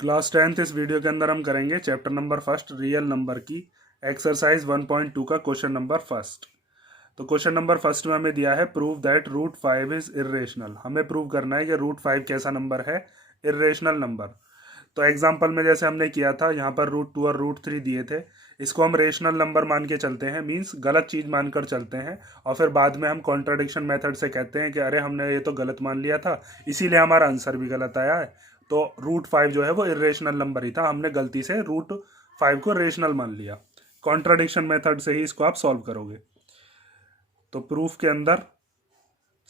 Class 10th इस video के अंदर हम करेंगे chapter number first real number की एक्सरसाइज 1.2 का क्वेश्चन नंबर फर्स्ट। तो क्वेश्चन नंबर फर्स्ट में हमें दिया है prove that root 5 is irrational. हमें प्रूव करना है कि रूट 5 कैसा नंबर है, इरेशनल नंबर। तो एग्जाम्पल में जैसे हमने किया था, यहाँ पर रूट 2 और रूट 3 दिए थे, इसको हम रेशनल नंबर मान के चलते हैं, मीन्स गलत चीज मानकर चलते हैं, और फिर बाद में हम कॉन्ट्राडिक्शन मेथड से कहते हैं कि अरे हमने ये तो गलत मान लिया था, इसीलिए हमारा आंसर भी गलत आया है। तो रूट 5 जो है वो इरेशनल नंबर ही था, हमने गलती से रूट 5 को रेशनल मान लिया। कॉन्ट्राडिक्शन मेथड से ही इसको आप सॉल्व करोगे। तो प्रूफ के अंदर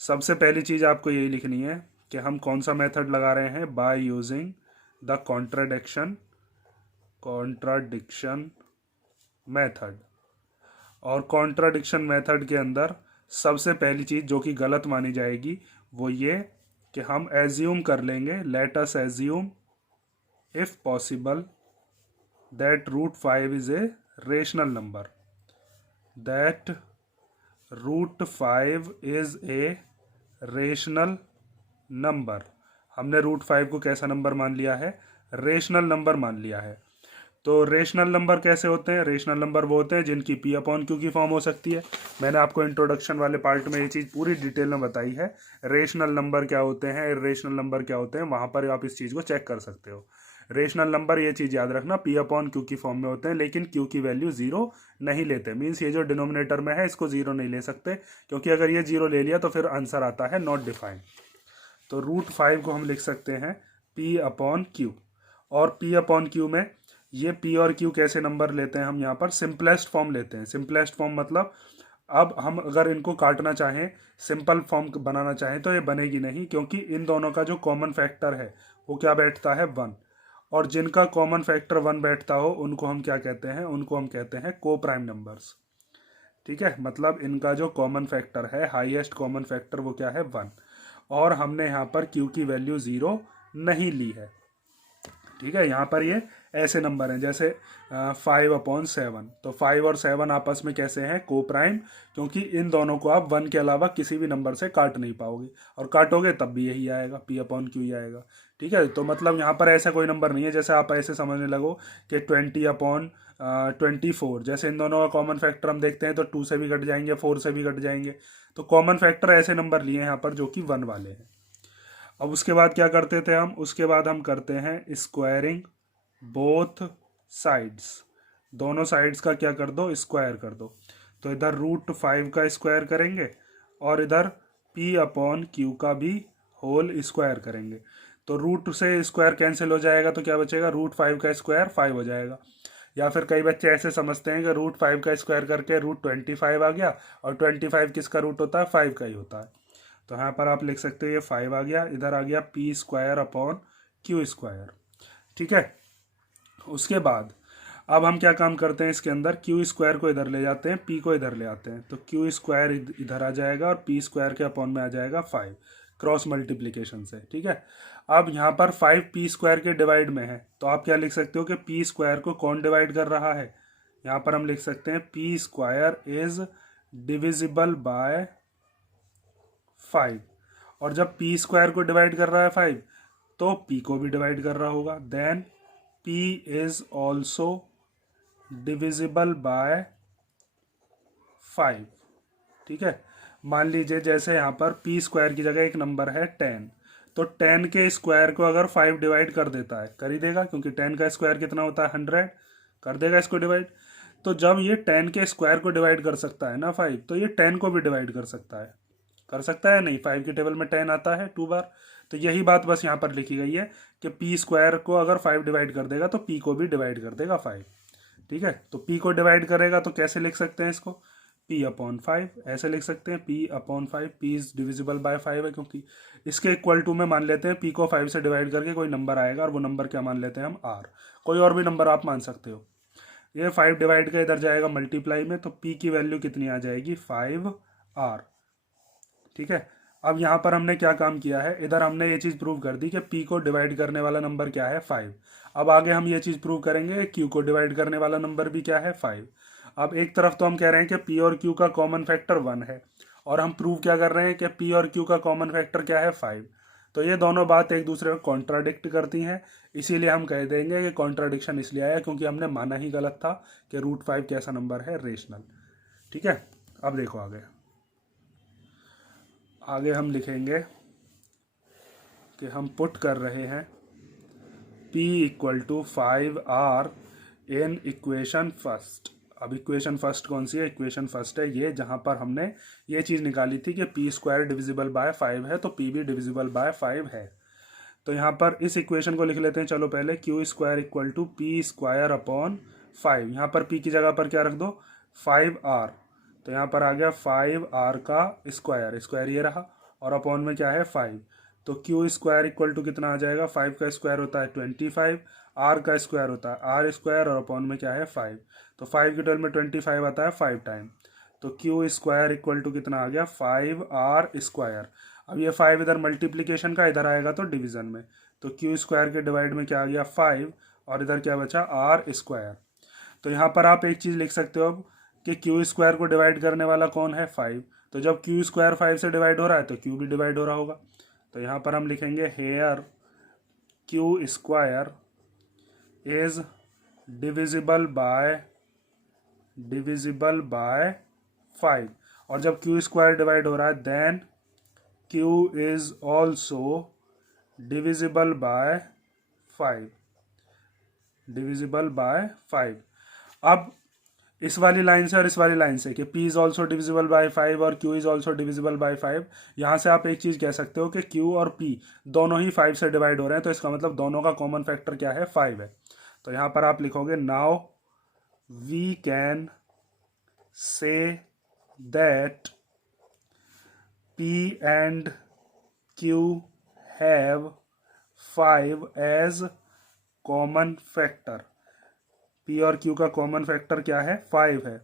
सबसे पहली चीज आपको यही लिखनी है कि हम कौन सा मेथड लगा रहे हैं, by using the contradiction method. और कॉन्ट्राडिक्शन मेथड के अंदर सबसे पहली चीज जो कि गलत मानी जाएगी वो ये कि हम एज्यूम कर लेंगे, let us assume if possible that root 5 is a rational number, that root 5 is a rational number. हमने रूट 5 को कैसा नंबर मान लिया है, रेशनल नंबर मान लिया है। तो रेशनल नंबर कैसे होते हैं, रेशनल नंबर वो होते हैं जिनकी पी अपॉन क्यू की फॉर्म हो सकती है। मैंने आपको इंट्रोडक्शन वाले पार्ट में ये चीज़ पूरी डिटेल में बताई है, रेशनल नंबर क्या होते हैं, इरेशनल नंबर क्या होते हैं, वहां पर आप इस चीज़ को चेक कर सकते हो। रेशनल नंबर ये चीज़ याद रखना पी अपॉन क्यू की फॉर्म में होते हैं, लेकिन क्यू की वैल्यू जीरो नहीं लेते। मीन्स ये जो डिनोमिनेटर में है इसको जीरो नहीं ले सकते, क्योंकि अगर ये जीरो ले लिया तो फिर आंसर आता है नॉट डिफाइंड। तो रूट 5 को हम लिख सकते हैं पी अपॉन क्यू। और पी अपॉन क्यू में ये पी और क्यू कैसे नंबर लेते हैं, हम यहाँ पर सिंपलेस्ट फॉर्म लेते हैं। सिंपलेस्ट फॉर्म मतलब अब हम अगर इनको काटना चाहें, सिंपल फॉर्म बनाना चाहें, तो ये बनेगी नहीं, क्योंकि इन दोनों का जो कॉमन फैक्टर है वो क्या बैठता है, 1। और जिनका कॉमन फैक्टर 1 बैठता हो उनको हम क्या कहते हैं, उनको हम कहते हैं को प्राइम नंबर्स। ठीक है, मतलब इनका जो कॉमन फैक्टर है, हाईएस्ट कॉमन फैक्टर, वो क्या है, 1। और हमने यहाँ पर क्यू की वैल्यू 0 नहीं ली है। ठीक है, यहाँ पर ये ऐसे नंबर हैं जैसे 5/7। तो 5 और 7 आपस में कैसे हैं, को प्राइम, क्योंकि इन दोनों को आप 1 के अलावा किसी भी नंबर से काट नहीं पाओगे, और काटोगे तब भी यही आएगा, पी अपॉन क्यू ही आएगा। ठीक है, तो मतलब यहाँ पर ऐसा कोई नंबर नहीं है जैसे आप ऐसे समझने लगो कि 20/24। जैसे इन दोनों का कॉमन फैक्टर हम देखते हैं तो 2 से भी कट जाएंगे, 4 से भी कट जाएंगे। तो कॉमन फैक्टर ऐसे नंबर लिए हैं यहाँ पर जो कि 1 वाले हैं। अब उसके बाद क्या करते थे हम, उसके बाद हम करते हैं स्क्वायरिंग बोथ साइड्स। दोनों साइड्स का क्या कर दो, स्क्वायर कर दो। तो इधर रूट 5 का स्क्वायर करेंगे और इधर पी अपॉन क्यू का भी होल स्क्वायर करेंगे। तो रूट से स्क्वायर कैंसिल हो जाएगा, तो क्या बचेगा, रूट 5 का स्क्वायर 5 हो जाएगा। या फिर कई बच्चे ऐसे समझते हैं कि रूट 5 का स्क्वायर करके रूट 25 आ गया, और 25 किसका रूट होता है, 5 का ही होता है। तो यहाँ पर आप लिख सकते हो ये 5 आ गया, इधर आ गया P square upon Q square. ठीक है, उसके बाद अब हम क्या काम करते हैं, इसके अंदर क्यू स्क्वायर को इधर ले जाते हैं, पी को इधर ले आते हैं। तो क्यू स्क्वायर इधर आ जाएगा और पी स्क्वायर के अपॉन में आ जाएगा 5, क्रॉस मल्टीप्लीकेशन से। ठीक है, अब यहाँ पर 5 पी स्क्वायर के डिवाइड में है, तो आप क्या लिख सकते हो कि पी स्क्वायर को कौन डिवाइड कर रहा है। यहाँ पर हम लिख सकते हैं P square is divisible by 5। और जब पी स्क्वायर को डिवाइड कर रहा है 5, तो पी को भी डिवाइड कर रहा होगा। Then p is also divisible by 5। ठीक है, मान लीजिए जैसे यहाँ पर पी स्क्वायर की जगह एक नंबर है 10, तो 10 के स्क्वायर को अगर 5 डिवाइड कर देता है, कर ही देगा, क्योंकि 10 का स्क्वायर कितना होता है, 100, कर देगा इसको डिवाइड। तो जब ये 10 के स्क्वायर को डिवाइड कर सकता है ना 5, तो ये 10 को भी डिवाइड कर सकता है, कर सकता है नहीं, 5 की टेबल में 10 आता है 2 बार। तो यही बात बस यहाँ पर लिखी गई है कि पी स्क्वायर को अगर 5 डिवाइड कर देगा तो पी को भी डिवाइड कर देगा 5। ठीक है, तो पी को डिवाइड करेगा तो कैसे लिख सकते हैं इसको, पी अपॉन 5, ऐसे लिख सकते हैं P upon 5। P is divisible by 5 है, क्योंकि इसके इक्वल टू में मान लेते हैं पी को 5 से डिवाइड करके कोई नंबर आएगा, और वो नंबर क्या मान लेते हैं हम, आर। कोई और भी नंबर आप मान सकते हो। ये 5 डिवाइड का इधर जाएगा मल्टीप्लाई में, तो पी की वैल्यू कितनी आ जाएगी, 5R। ठीक है, अब यहाँ पर हमने क्या काम किया है, इधर हमने ये चीज़ प्रूव कर दी कि पी को डिवाइड करने वाला नंबर क्या है, 5। अब आगे हम ये चीज़ प्रूव करेंगे क्यू को डिवाइड करने वाला नंबर भी क्या है, 5। अब एक तरफ तो हम कह रहे हैं कि पी और क्यू का कॉमन फैक्टर 1 है, और हम प्रूव क्या कर रहे हैं कि पी और क्यू का कॉमन फैक्टर क्या है, 5। तो ये दोनों बात एक दूसरे को कॉन्ट्राडिक्ट करती हैं, इसीलिए हम कह देंगे कि कॉन्ट्राडिक्शन इसलिए आया क्योंकि हमने माना ही गलत था कि √5 कैसा नंबर है, रेशनल। ठीक है, अब देखो आगे आगे हम लिखेंगे कि हम पुट कर रहे हैं p = 5r in equation first. अब इक्वेशन फर्स्ट कौन सी है? इक्वेशन फर्स्ट है ये, जहां पर हमने ये चीज़ निकाली थी कि p² डिविजिबल बाय 5 है, तो p भी डिविजिबल बाय 5 है। तो यहाँ पर इस इक्वेशन को लिख लेते हैं। चलो पहले q² = p²/5। यहाँ पर p की जगह पर क्या रख दो? 5r। तो यहाँ पर आ गया 5r का स्क्वायर ये रहा, और अपॉन में क्या है? 5। तो q² कितना आ जाएगा? 5 का स्क्वायर होता है 25, r का स्क्वायर होता है r², और अपॉन में क्या है? 5। तो 5 की 12 में 25 आता है 5 टाइम। तो q² कितना आ गया? 5r²। अब ये 5 इधर मल्टीप्लीकेशन का, इधर आएगा तो डिवीजन में। तो q² के डिवाइड में क्या आ गया? 5, और इधर क्या बचा? r²। तो यहाँ पर आप एक चीज़ लिख सकते हो अब कि q² को डिवाइड करने वाला कौन है? 5। तो जब q² 5 से डिवाइड हो रहा है तो q भी डिवाइड हो रहा होगा। तो यहाँ पर हम लिखेंगे hair q² is divisible by 5। और जब q² डिवाइड हो रहा है then q is also divisible by 5। अब इस वाली लाइन से और इस वाली लाइन से कि p is also divisible by 5 और q is also divisible by 5, यहाँ से आप एक चीज़ कह सकते हो कि q और p दोनों ही 5 से डिवाइड हो रहे हैं, तो इसका मतलब दोनों का कॉमन फैक्टर क्या है? 5 है। तो यहाँ पर आप लिखोगे now we can say that p and q have 5 as common factor. p और q का कॉमन फैक्टर क्या है? 5 है।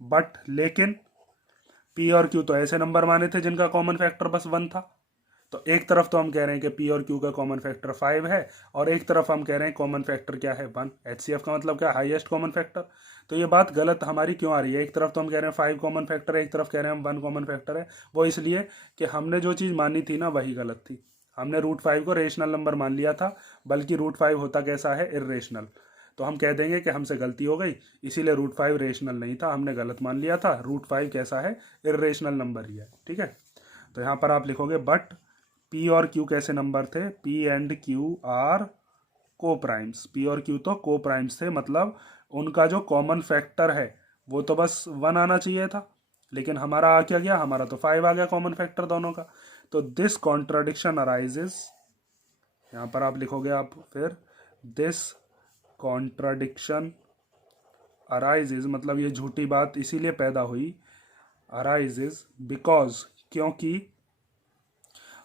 बट लेकिन p और q तो ऐसे नंबर माने थे जिनका कॉमन फैक्टर बस 1 था। तो एक तरफ तो हम कह रहे हैं कि p और q का कॉमन फैक्टर 5 है, और एक तरफ हम कह रहे हैं कॉमन फैक्टर क्या है? 1। HCF का मतलब क्या? Highest common factor. तो ये बात गलत हमारी क्यों आ रही है? एक तरफ तो हम कह रहे हैं 5 कॉमन फैक्टर है, एक तरफ कह रहे हैं हम 1 कॉमन फैक्टर है। वो इसलिए कि हमने जो चीज़ मानी थी ना वही गलत थी। हमने √5 को रेशनल नंबर मान लिया था, बल्कि √5 होता कैसा है? इर्रेशनल। तो हम कह देंगे कि हमसे गलती हो गई, इसीलिए √5 रेशनल नहीं था, हमने गलत मान लिया था। √5 कैसा है? इर्रेशनल नंबर ही है। ठीक है, तो यहाँ पर आप लिखोगे बट p और q कैसे नंबर थे? p एंड q आर को प्राइम्स। p और q तो को प्राइम्स थे, मतलब उनका जो कॉमन फैक्टर है वो तो बस 1 आना चाहिए था, लेकिन हमारा आ क्या गया? हमारा तो 5 आ गया कॉमन फैक्टर दोनों का। तो दिस कॉन्ट्राडिक्शन अराइजेस, यहाँ पर आप लिखोगे आप फिर दिस कॉन्ट्राडिक्शन अराइजेस, मतलब ये झूठी बात इसीलिए पैदा हुई, अराइजेस बिकॉज, क्योंकि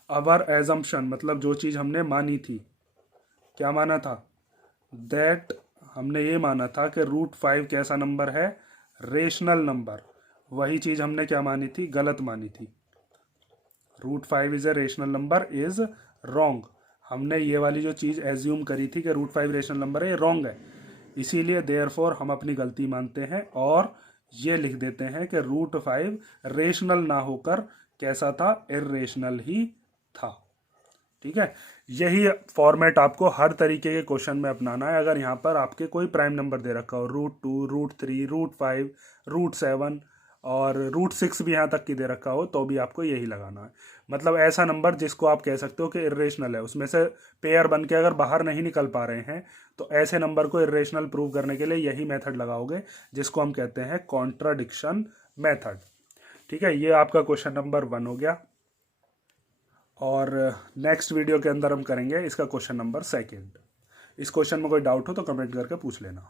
अवर एजम्पशन, मतलब जो चीज़ हमने मानी थी, क्या माना था? दैट, हमने ये माना था कि √5 कैसा नंबर है? Rational number. वही चीज़ हमने क्या मानी थी? गलत मानी थी। √5 is a rational number is wrong. हमने ये वाली जो चीज़ एज्यूम करी थी कि √5 रेशनल नंबर है, ये रॉन्ग है। इसीलिए देयरफॉर हम अपनी गलती मानते हैं और ये लिख देते हैं कि √5 रेशनल ना होकर कैसा था? इर्रेशनल ही था। ठीक है, यही फॉर्मेट आपको हर तरीके के क्वेश्चन में अपनाना है। अगर यहाँ पर आपके कोई प्राइम नंबर दे रखा हो, √2, √3, √5, √7 और √6 भी यहाँ तक की दे रखा हो, तो भी आपको यही लगाना है। मतलब ऐसा नंबर जिसको आप कह सकते हो कि इर्रेशनल है, उसमें से पेयर बन के अगर बाहर नहीं निकल पा रहे हैं, तो ऐसे नंबर को इर्रेशनल प्रूव करने के लिए यही मेथड लगाओगे, जिसको हम कहते हैं कॉन्ट्राडिक्शन मेथड। ठीक है, ये आपका क्वेश्चन नंबर 1 हो गया, और नेक्स्ट वीडियो के अंदर हम करेंगे इसका क्वेश्चन नंबर 2। इस क्वेश्चन में कोई डाउट हो तो कमेंट करके पूछ लेना।